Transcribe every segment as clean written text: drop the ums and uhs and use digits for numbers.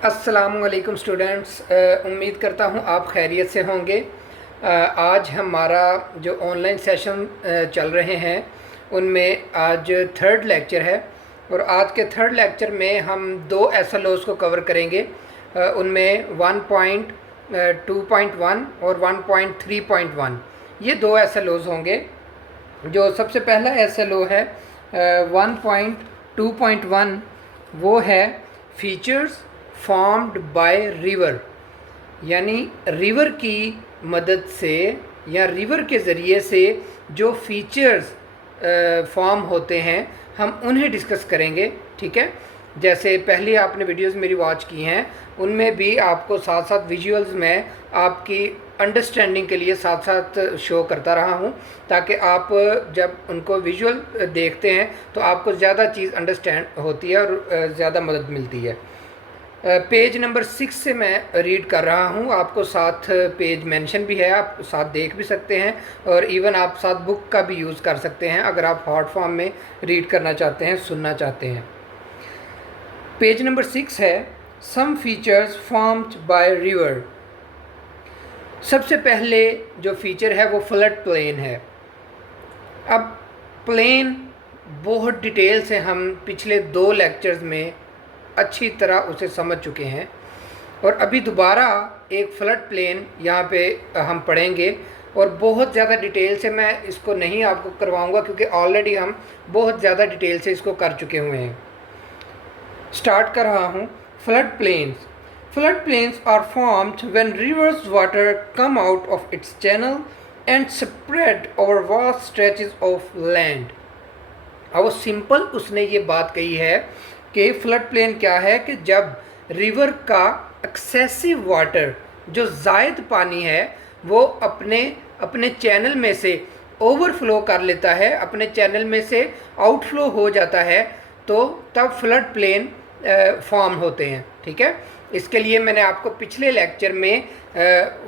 अस्सलामुअलैकुम स्टूडेंट्स, उम्मीद करता हूँ आप खैरियत से होंगे। आज हमारा जो ऑनलाइन सेशन चल रहे हैं उनमें आज थर्ड लेक्चर है और आज के थर्ड लेक्चर में हम दो एसएलओज़ को कवर करेंगे। उनमें 1.2.1 और 1.3.1 ये दो एसएलओज़ होंगे। जो सबसे पहला एसएलओ है 1.2.1 वो है फीचर्स फॉर्म्ड बाय रिवर, यानी रिवर की मदद से या रिवर के ज़रिए से जो फीचर्स फॉर्म होते हैं हम उन्हें डिस्कस करेंगे। ठीक है, जैसे पहले आपने वीडियोस मेरी वॉच की हैं उनमें भी आपको साथ साथ विजुअल्स में आपकी अंडरस्टैंडिंग के लिए साथ साथ शो करता रहा हूं, ताकि आप जब उनको विजुअल देखते हैं तो आपको ज़्यादा चीज़ अंडरस्टैंड होती है और ज़्यादा मदद मिलती है। पेज नंबर 6 से मैं रीड कर रहा हूँ, आपको साथ पेज मेंशन भी है, आप साथ देख भी सकते हैं और इवन आप साथ बुक का भी यूज़ कर सकते हैं अगर आप हॉट फॉर्म में रीड करना चाहते हैं, सुनना चाहते हैं। पेज नंबर 6 है some features formed by river. सबसे पहले जो फीचर है वो फ्लड प्लेन है। अब प्लेन बहुत डिटेल से हम पिछले 2 लेक्चर्स में अच्छी तरह उसे समझ चुके हैं और अभी दोबारा एक फ्लड प्लेन यहाँ पे हम पढ़ेंगे और बहुत ज़्यादा डिटेल से मैं इसको नहीं आपको करवाऊँगा क्योंकि ऑलरेडी हम बहुत ज़्यादा डिटेल से इसको कर चुके हुए हैं। स्टार्ट कर रहा हूँ। Flood plains are formed when rivers water come out of its channel and spread over vast stretches of land. अब वो सिंपल उसने ये बात कही है कि फ्लड प्लेन क्या है कि जब रिवर का एक्सेसिव वाटर, जो ज़ायद पानी है, वो अपने चैनल में से ओवरफ्लो कर लेता है, अपने चैनल में से आउटफ्लो हो जाता है, तो तब फ्लड प्लेन फॉर्म होते हैं। ठीक है, इसके लिए मैंने आपको पिछले लेक्चर में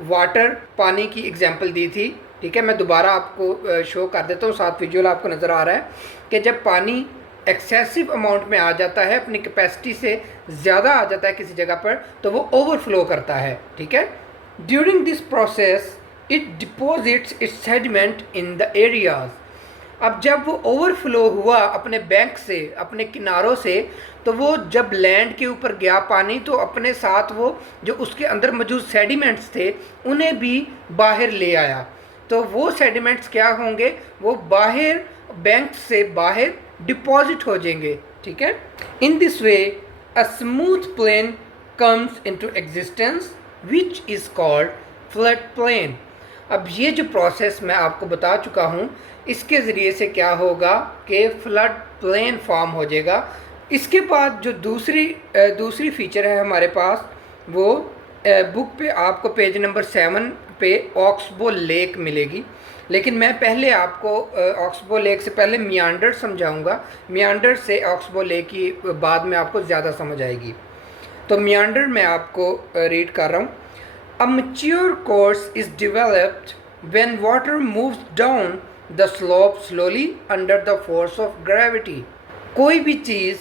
वाटर पानी की एग्जांपल दी थी। ठीक है, मैं दोबारा आपको शो कर देता हूँ, साथ विजुअल आपको नज़र आ रहा है कि जब पानी एक्सेसिव अमाउंट में आ जाता है, अपनी कैपेसिटी से ज़्यादा आ जाता है किसी जगह पर, तो वो ओवरफ्लो करता है। ठीक है, during this process it deposits it's sediment in the areas. अब जब वो ओवरफ्लो हुआ अपने बैंक से, अपने किनारों से, तो वो जब लैंड के ऊपर गया पानी तो अपने साथ वो जो उसके अंदर मौजूद सेडिमेंट्स थे उन्हें भी बाहर ले आया। तो वो सेडिमेंट्स क्या होंगे, वो बाहर बैंक से बाहर डिपॉजिट हो जाएंगे। ठीक है, in this way a smooth plain comes into existence which is called flood plain. अब ये जो प्रोसेस मैं आपको बता चुका हूँ, इसके ज़रिए से क्या होगा कि फ्लड प्लेन फॉर्म हो जाएगा। इसके बाद जो दूसरी फीचर है हमारे पास, वो बुक पे आपको पेज नंबर 7 पे ऑक्सबो लेक मिलेगी, लेकिन मैं पहले आपको ऑक्सबो लेक से पहले मियांडर समझाऊंगा। मियांडर से ऑक्सबो लेक की बाद में आपको ज़्यादा समझ आएगी। तो मियांडर मैं आपको रीड कर रहा हूँ। A mature course is developed when water moves down the slope slowly under the force of gravity. कोई भी चीज़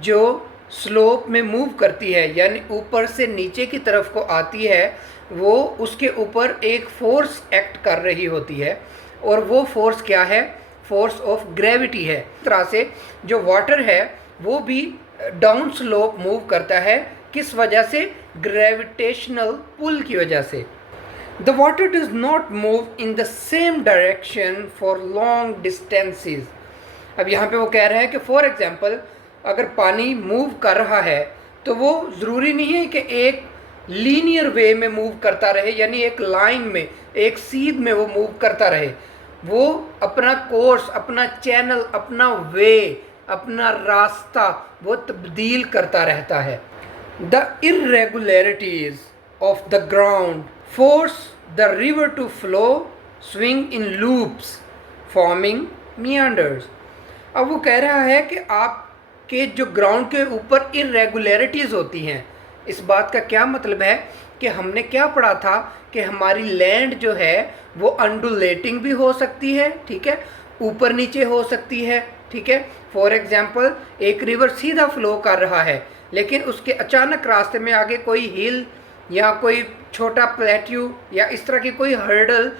जो स्लोप में मूव करती है, यानी ऊपर से नीचे की तरफ को आती है, वो उसके ऊपर एक फोर्स एक्ट कर रही होती है और वो फोर्स क्या है, फोर्स ऑफ ग्रेविटी है। इस तरह से जो वाटर है वो भी डाउन स्लोप मूव करता है। किस वजह से? ग्रेविटेशनल पुल की वजह से। The water does not move in the same direction for long distances. अब यहाँ पे वो कह रहा है कि फॉर एग्जांपल अगर पानी मूव कर रहा है तो वो ज़रूरी नहीं है कि एक लीनियर वे में मूव करता रहे, यानी एक लाइन में, एक सीध में वो मूव करता रहे। वो अपना कोर्स, अपना चैनल, अपना वे, अपना रास्ता वो तब्दील करता रहता है। The irregularities of the ground force the river to flow swing in loops forming meanders. अब वो कह रहा है कि आपके जो ग्राउंड के ऊपर इर्रेगुलरिटीज़ होती हैं, इस बात का क्या मतलब है कि हमने क्या पढ़ा था कि हमारी लैंड जो है वो अंडुलेटिंग भी हो सकती है। ठीक है, ऊपर नीचे हो सकती है। ठीक है, फॉर एग्जांपल एक रिवर सीधा फ्लो कर रहा है लेकिन उसके अचानक रास्ते में आगे कोई हिल या कोई छोटा प्लेट्यू या इस तरह की कोई हर्डल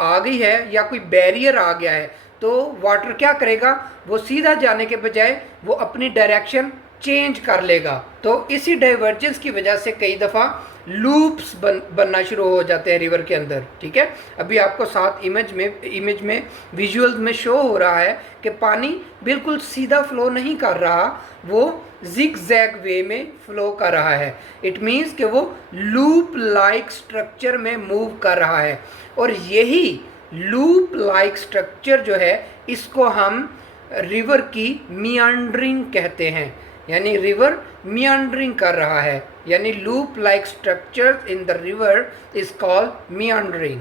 आ गई है या कोई बैरियर आ गया है, तो वाटर क्या करेगा, वो सीधा जाने के बजाय वो अपनी डायरेक्शन चेंज कर लेगा। तो इसी डाइवर्जेंस की वजह से कई दफ़ा लूप्स बनना शुरू हो जाते हैं रिवर के अंदर। ठीक है, अभी आपको साथ इमेज में विजुअल्स में शो हो रहा है कि पानी बिल्कुल सीधा फ्लो नहीं कर रहा, वो जिग जैग वे में फ्लो कर रहा है। इट मीन्स कि वो लूप लाइक स्ट्रक्चर में मूव कर रहा है, और यही लूप लाइक स्ट्रक्चर जो है इसको हम रिवर की मियांडरिंग कहते हैं, यानी रिवर मियांडरिंग कर रहा है, यानी loop like structure in the river is called meandering.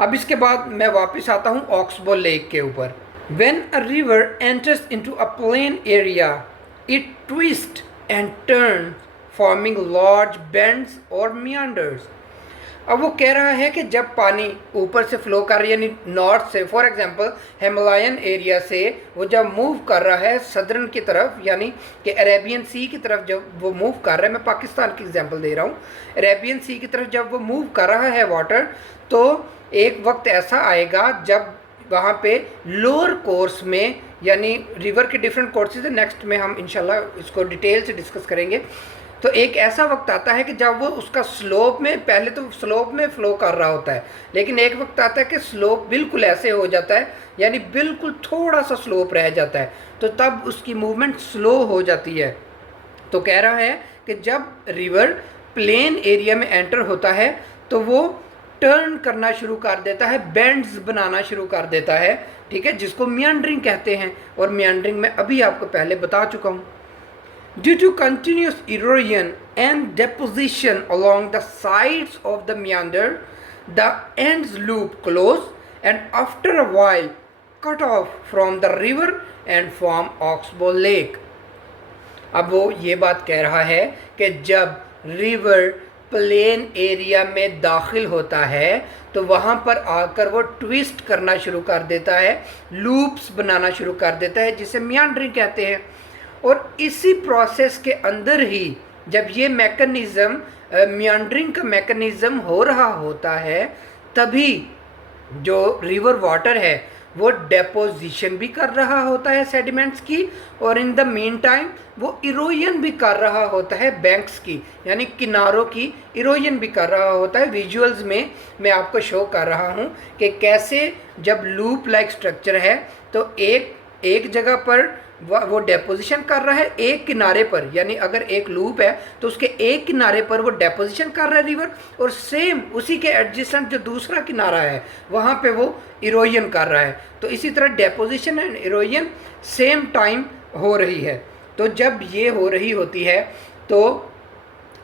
अब इसके बाद मैं वापस आता हूँ ऑक्सबो लेक के ऊपर। When a river enters into a plain area it twist and turn forming large bends और मियांडर्स। अब वो कह रहा है कि जब पानी ऊपर से फ्लो कर रही है, यानी नॉर्थ से, फॉर एग्जांपल हिमालयन एरिया से वो जब मूव कर रहा है सदर्न की तरफ, यानी कि अरेबियन सी की तरफ जब वो मूव कर रहा है, मैं पाकिस्तान की एग्जांपल दे रहा हूँ, अरेबियन सी की तरफ जब वो मूव कर रहा है वाटर, तो एक वक्त ऐसा आएगा जब वहाँ पे लोअर कोर्स में, यानी रिवर के डिफरेंट कोर्सेज है, नेक्स्ट में हम इंशाल्लाह इसको डिटेल से डिस्कस करेंगे, तो एक ऐसा वक्त आता है कि जब वो उसका स्लोप में, पहले तो स्लोप में फ्लो कर रहा होता है, लेकिन एक वक्त आता है कि स्लोप बिल्कुल ऐसे हो जाता है, यानी बिल्कुल थोड़ा सा स्लोप रह जाता है, तो तब उसकी मूवमेंट स्लो हो जाती है। तो कह रहा है कि जब रिवर प्लेन एरिया में एंटर होता है तो वो टर्न करना शुरू कर देता है, बेंड्स बनाना शुरू कर देता है, ठीक है, जिसको मियांडरिंग कहते हैं। और मियांडरिंग मैं अभी आपको पहले बता चुका हूँ। Due to continuous erosion and deposition along the sides of the meander, the ends loop close and after a while cut off from the river and form Oxbow Lake. अब वो ये बात कह रहा है कि जब रिवर प्लेन एरिया में दाखिल होता है तो वहाँ पर आकर वो ट्विस्ट करना शुरू कर देता है, लूप्स बनाना शुरू कर देता है, जिसे मियांडरिंग कहते हैं। और इसी प्रोसेस के अंदर ही जब ये मैकेनिज़्म मियांडरिंग का मैकेनिज़्म हो रहा होता है, तभी जो रिवर वाटर है वो डेपोजिशन भी कर रहा होता है सेडिमेंट्स की, और इन द मीन टाइम वो इरोजन भी कर रहा होता है बैंक्स की, यानी किनारों की इरोजन भी कर रहा होता है। विजुअल्स में मैं आपको शो कर रहा हूँ कि कैसे जब लूप लाइक स्ट्रक्चर है तो एक जगह पर वो डेपोजिशन कर रहा है एक किनारे पर, यानी अगर एक लूप है तो उसके एक किनारे पर वो डेपोजिशन कर रहा है रिवर, और सेम उसी के एडजेसेंट जो दूसरा किनारा है वहाँ पे वो इरोजन कर रहा है। तो इसी तरह deposition and erosion same time हो रही है। तो जब ये हो रही होती है तो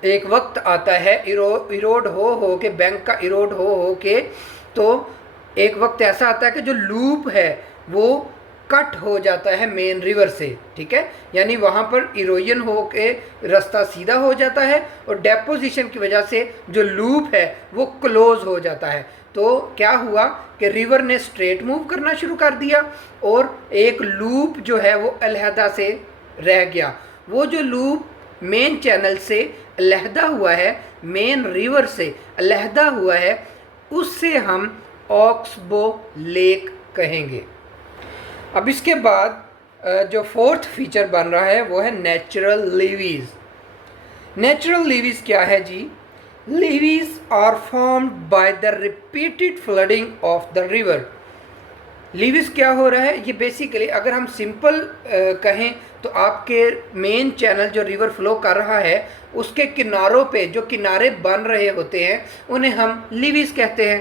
एक वक्त आता है इरोड हो के, बैंक का इरोड हो के, तो एक वक्त ऐसा आता है कि जो लूप है वो कट हो जाता है मेन रिवर से, ठीक है, यानी वहाँ पर इरोजन हो के रास्ता सीधा हो जाता है और डेपोजिशन की वजह से जो लूप है वो क्लोज हो जाता है। तो क्या हुआ कि रिवर ने स्ट्रेट मूव करना शुरू कर दिया और एक लूप जो है वो अलहदा से रह गया। वो जो लूप मेन चैनल से अलहदा हुआ है, मेन रिवर से अलहदा हुआ है, उससे हम ऑक्सबो लेक कहेंगे। अब इसके बाद जो फोर्थ फीचर बन रहा है वो है नेचुरल लीवीज़। नेचुरल लीवीज़ क्या है जी? Levees are formed by the repeated flooding of the river. Levees क्या हो रहा है, ये बेसिकली अगर हम सिंपल कहें तो आपके मेन चैनल जो रिवर फ्लो कर रहा है उसके किनारों पे जो किनारे बन रहे होते हैं उन्हें हम लीवीज़ कहते हैं।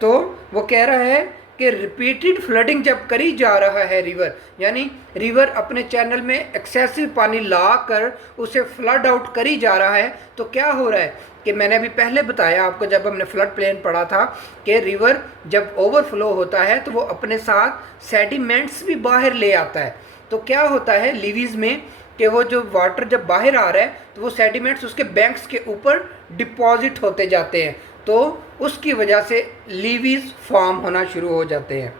तो वो कह रहा है कि रिपीटेड फ्लडिंग जब करी जा रहा है रिवर, यानी रिवर अपने चैनल में एक्सेसिव पानी ला कर उसे फ्लड आउट करी जा रहा है, तो क्या हो रहा है कि मैंने अभी पहले बताया आपको जब हमने फ्लड प्लेन पढ़ा था कि रिवर जब ओवरफ्लो होता है तो वो अपने साथ सेडिमेंट्स भी बाहर ले आता है। तो क्या होता है लीवीज़ में कि वो जो वाटर जब बाहर आ रहा है तो वो सेडिमेंट्स उसके बैंक्स के ऊपर डिपॉजिट होते जाते हैं, तो उसकी वजह से लीवीज़ फॉर्म होना शुरू हो जाते हैं।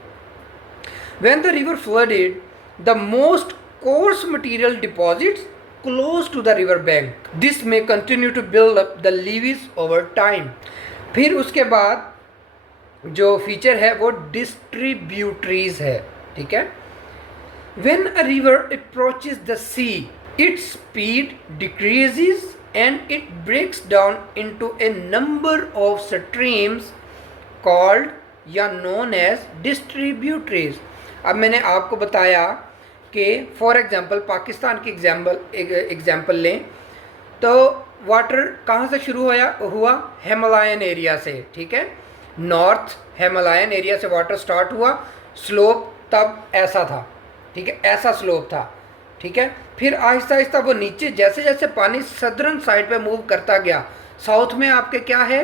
When the river flooded, the most coarse material deposits close to the river bank. This may continue to build up the levees over time. फिर उसके बाद जो फीचर है वो डिस्ट्रीब्यूटरीज है, ठीक है. When a river approaches the sea, its speed decreases and it breaks down into a number of streams called या known as distributaries. अब मैंने आपको बताया कि फॉर एग्जांपल पाकिस्तान की एग्जांपल लें तो वाटर कहाँ से शुरू हुआ हिमालयन एरिया से, ठीक है. नॉर्थ हिमालयन एरिया से वाटर स्टार्ट हुआ, स्लोप तब ऐसा था, ठीक है, ऐसा स्लोप था, ठीक है. फिर आहिस्ता आहिस्ता वो नीचे जैसे जैसे पानी सदर्न साइड पे मूव करता गया, साउथ में आपके क्या है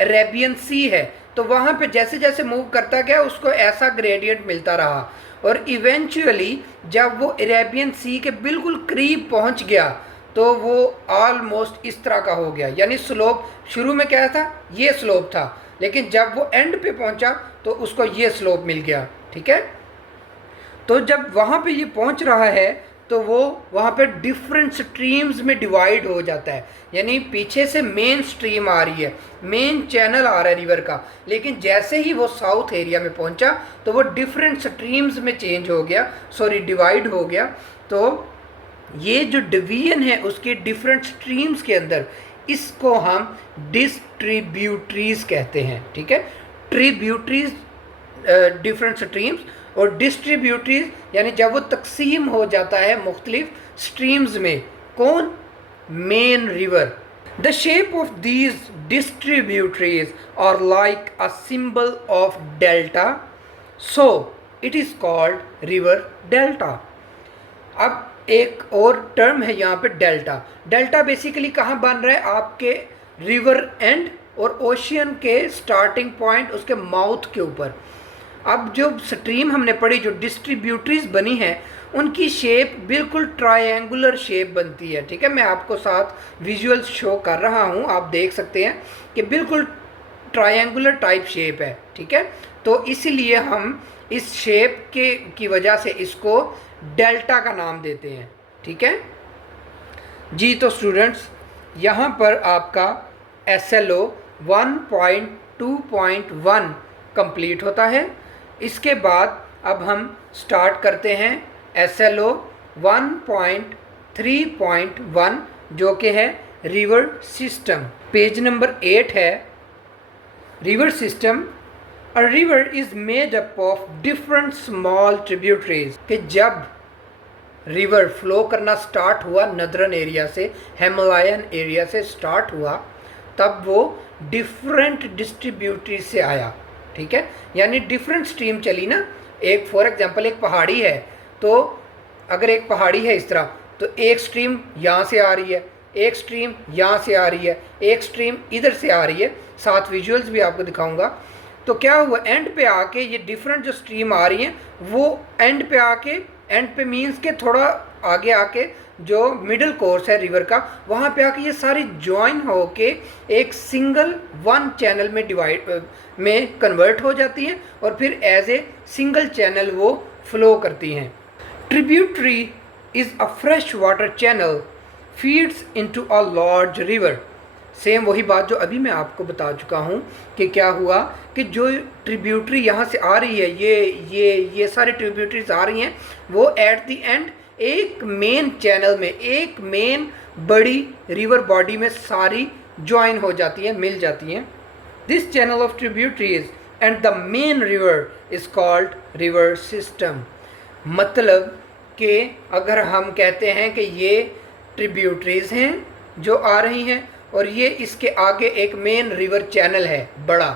अरेबियन सी है, तो वहाँ पे जैसे जैसे मूव करता गया उसको ऐसा ग्रेडियंट मिलता रहा और इवेंचुअली जब वो अरेबियन सी के बिल्कुल करीब पहुँच गया तो वो ऑलमोस्ट इस तरह का हो गया. यानी स्लोप शुरू में क्या था, ये स्लोप था, लेकिन जब वो एंड पे पहुँचा तो उसको ये स्लोप मिल गया, ठीक है. तो जब वहाँ पे ये पहुँच रहा है तो वो वहाँ पे डिफरेंट स्ट्रीम्स में डिवाइड हो जाता है. यानी पीछे से मेन स्ट्रीम आ रही है, मेन चैनल आ रहा है रिवर का, लेकिन जैसे ही वो साउथ एरिया में पहुँचा तो वो डिफरेंट स्ट्रीम्स में चेंज हो गया, डिवाइड हो गया. तो ये जो डिवीजन है उसके डिफरेंट स्ट्रीम्स के अंदर, इसको हम डिस्ट्रीब्यूटरीज कहते हैं, ठीक है. ट्रिब्यूटरीज डिफरेंट स्ट्रीम्स और डिस्ट्रीब्यूटरीज यानी जब वो तकसीम हो जाता है मुख्तलिफ स्ट्रीम्स में. कौन? Main river. The shape of these distributaries are like a symbol of delta, so it is called river delta. अब एक और टर्म है यहाँ पे डेल्टा. डेल्टा बेसिकली कहाँ बन रहा है, आपके रिवर एंड और ओशियन के स्टार्टिंग पॉइंट उसके माउथ के ऊपर. अब जो स्ट्रीम हमने पढ़ी, जो डिस्ट्रीब्यूटरीज बनी है, उनकी शेप बिल्कुल ट्रायंगुलर शेप बनती है, ठीक है. मैं आपको साथ विजुअल्स शो कर रहा हूँ, आप देख सकते हैं कि बिल्कुल ट्रायंगुलर टाइप शेप है, ठीक है. तो इसलिए हम इस शेप की वजह से इसको डेल्टा का नाम देते हैं, ठीक है जी. तो स्टूडेंट्स यहाँ पर आपका SLO 1.2.1 कंप्लीट होता है. इसके बाद अब हम स्टार्ट करते हैं SLO 1.3.1 जो कि है रिवर सिस्टम. पेज नंबर 8 है. River system. A river is made up of different small tributaries. कि जब रिवर फ्लो करना स्टार्ट हुआ नदरन एरिया से, हिमालयन एरिया से स्टार्ट हुआ, तब वो डिफरेंट डिस्ट्रीब्यूटरी से आया, ठीक है. यानी डिफरेंट स्ट्रीम चली ना. एक फॉर एग्जांपल एक पहाड़ी है, तो अगर एक पहाड़ी है इस तरह, तो एक स्ट्रीम यहाँ से आ रही है, एक स्ट्रीम यहाँ से आ रही है, एक स्ट्रीम इधर से आ रही है. साथ विजुअल्स भी आपको दिखाऊंगा. तो क्या हुआ, एंड पे आके ये डिफरेंट जो स्ट्रीम आ रही हैं वो एंड पे आके, एंड पे मीन्स के थोड़ा आगे आके जो मिडिल कोर्स है रिवर का, वहाँ पे आके ये सारी ज्वाइन होके एक सिंगल वन चैनल में में कन्वर्ट हो जाती हैं और फिर एज ए सिंगल चैनल वो फ्लो करती हैं. Tributary is a fresh water channel feeds into a large river. Same वही बात जो अभी मैं आपको बता चुका हूँ कि क्या हुआ कि जो ट्रिब्यूटरी यहाँ से आ रही है, ये सारी ट्रिब्यूटरीज आ रही हैं, वो एट द एंड एक मेन चैनल में, एक मेन बड़ी रिवर बॉडी में सारी ज्वाइन हो जाती हैं, मिल जाती हैं. This channel of tributaries and the main river is called river system. मतलब कि अगर हम कहते हैं कि ये ट्रिब्यूटरीज हैं जो आ रही हैं और ये इसके आगे एक मेन रिवर चैनल है बड़ा,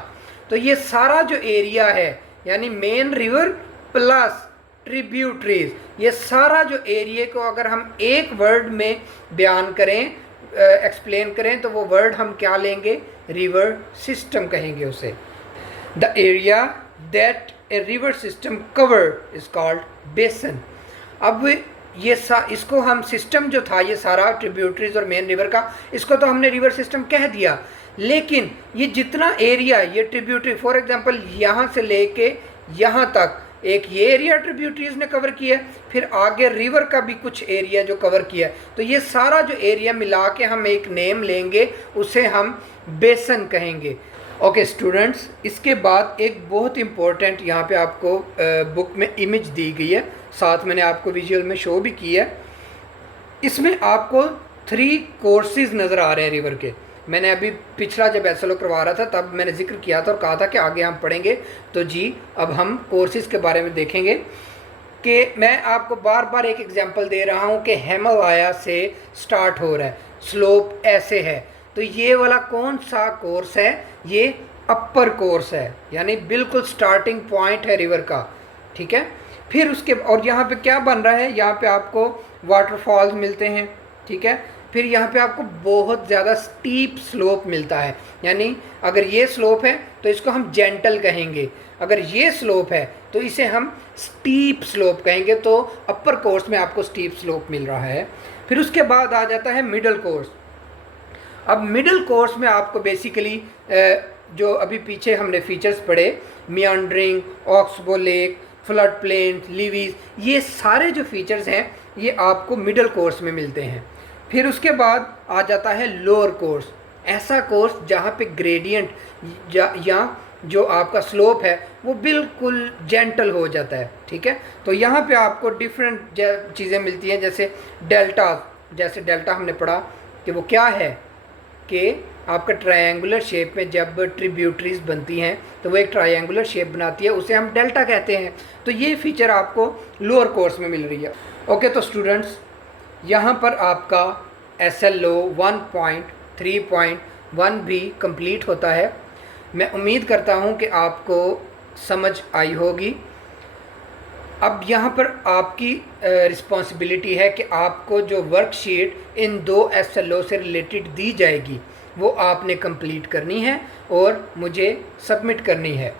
तो ये सारा जो एरिया है यानी मेन रिवर प्लस ट्रिब्यूटरीज, ये सारा जो एरिया को अगर हम एक वर्ड में बयान करें, एक्सप्लेन करें, तो वो वर्ड हम क्या लेंगे, रिवर सिस्टम कहेंगे उसे. The area that a river system cover is called बेसन. अब ये इसको हम सिस्टम जो था, ये सारा ट्रिब्यूटरीज और मेन रिवर का, इसको तो हमने रिवर सिस्टम कह दिया, लेकिन ये जितना एरिया ये ट्रिब्यूटरी, फॉर एग्जांपल यहाँ से लेके यहाँ तक एक ये एरिया ट्रिब्यूटरीज ने कवर किया है, फिर आगे रिवर का भी कुछ एरिया जो कवर किया है। तो ये सारा जो एरिया मिला के हम एक नेम लेंगे, उसे हम बेसन कहेंगे। ओके स्टूडेंट्स, इसके बाद एक बहुत इम्पोर्टेंट यहाँ पे आपको बुक में इमेज दी गई है, साथ मैंने आपको विजुअल में शो भी किया है। इसमें आपको 3 कोर्सेज नज़र आ रहे हैं रिवर के। मैंने अभी पिछला जब एसएलओ करवा रहा था तब मैंने जिक्र किया था और कहा था कि आगे हम पढ़ेंगे। तो जी अब हम कोर्सेज के बारे में देखेंगे कि मैं आपको बार बार एक एग्जांपल दे रहा हूँ कि हिमालय से स्टार्ट हो रहा है, स्लोप ऐसे है, तो ये वाला कौन सा कोर्स है? ये अपर कोर्स है, यानी बिल्कुल स्टार्टिंग पॉइंट है रिवर का, ठीक है। फिर उसके और यहाँ पे क्या बन रहा है, यहाँ पे आपको वाटरफॉल्स मिलते हैं, ठीक है। फिर यहाँ पे आपको बहुत ज़्यादा स्टीप स्लोप मिलता है, यानी अगर ये स्लोप है तो इसको हम जेंटल कहेंगे, अगर ये स्लोप है तो इसे हम स्टीप स्लोप कहेंगे। तो अपर कोर्स में आपको स्टीप स्लोप मिल रहा है। फिर उसके बाद आ जाता है मिडल कोर्स। अब मिडल कोर्स में आपको बेसिकली जो अभी पीछे हमने फीचर्स पढ़े, meandering, oxbow lake, flood plain, levees, ये सारे जो फीचर्स हैं ये आपको मिडल कोर्स में मिलते हैं। फिर उसके बाद आ जाता है लोअर कोर्स, ऐसा कोर्स जहाँ पे ग्रेडियंट या जो आपका स्लोप है वो बिल्कुल जेंटल हो जाता है, ठीक है। तो यहाँ पे आपको डिफरेंट चीज़ें मिलती हैं, जैसे डेल्टा। जैसे डेल्टा हमने पढ़ा कि वो क्या है, कि आपका ट्रायंगुलर शेप में जब ट्रिब्यूटरीज बनती हैं तो वो एक ट्रायंगुलर शेप बनाती है, उसे हम डेल्टा कहते हैं। तो ये फीचर आपको लोअर कोर्स में मिल रही है। ओके तो स्टूडेंट्स, यहाँ पर आपका SLO 1.3.1 भी कंप्लीट होता है। मैं उम्मीद करता हूँ कि आपको समझ आई होगी। अब यहाँ पर आपकी रिस्पॉन्सिबिलिटी है कि आपको जो वर्कशीट इन 2 SLO से रिलेटेड दी जाएगी वो आपने कंप्लीट करनी है और मुझे सबमिट करनी है।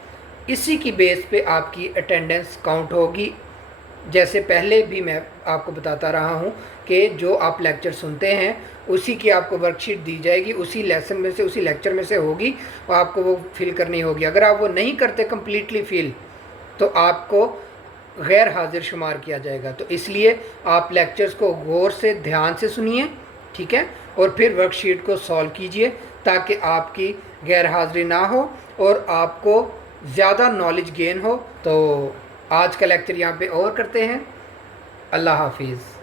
इसी की बेस पे आपकी अटेंडेंस काउंट होगी। जैसे पहले भी मैं आपको बताता रहा हूँ कि जो आप लेक्चर सुनते हैं उसी की आपको वर्कशीट दी जाएगी, उसी लेसन में से, उसी लेक्चर में से होगी और आपको वो फिल करनी होगी। अगर आप वो नहीं करते कम्प्लीटली फिल तो आपको गैर हाजिर शुमार किया जाएगा। तो इसलिए आप लेक्चर्स को गौर से, ध्यान से सुनिए, ठीक है, और फिर वर्कशीट को सॉल्व कीजिए ताकि आपकी गैर हाजिरी ना हो और आपको ज़्यादा नॉलेज गेन हो। तो आज का लेक्चर यहाँ पे ओवर करते हैं। अल्लाह हाफिज़।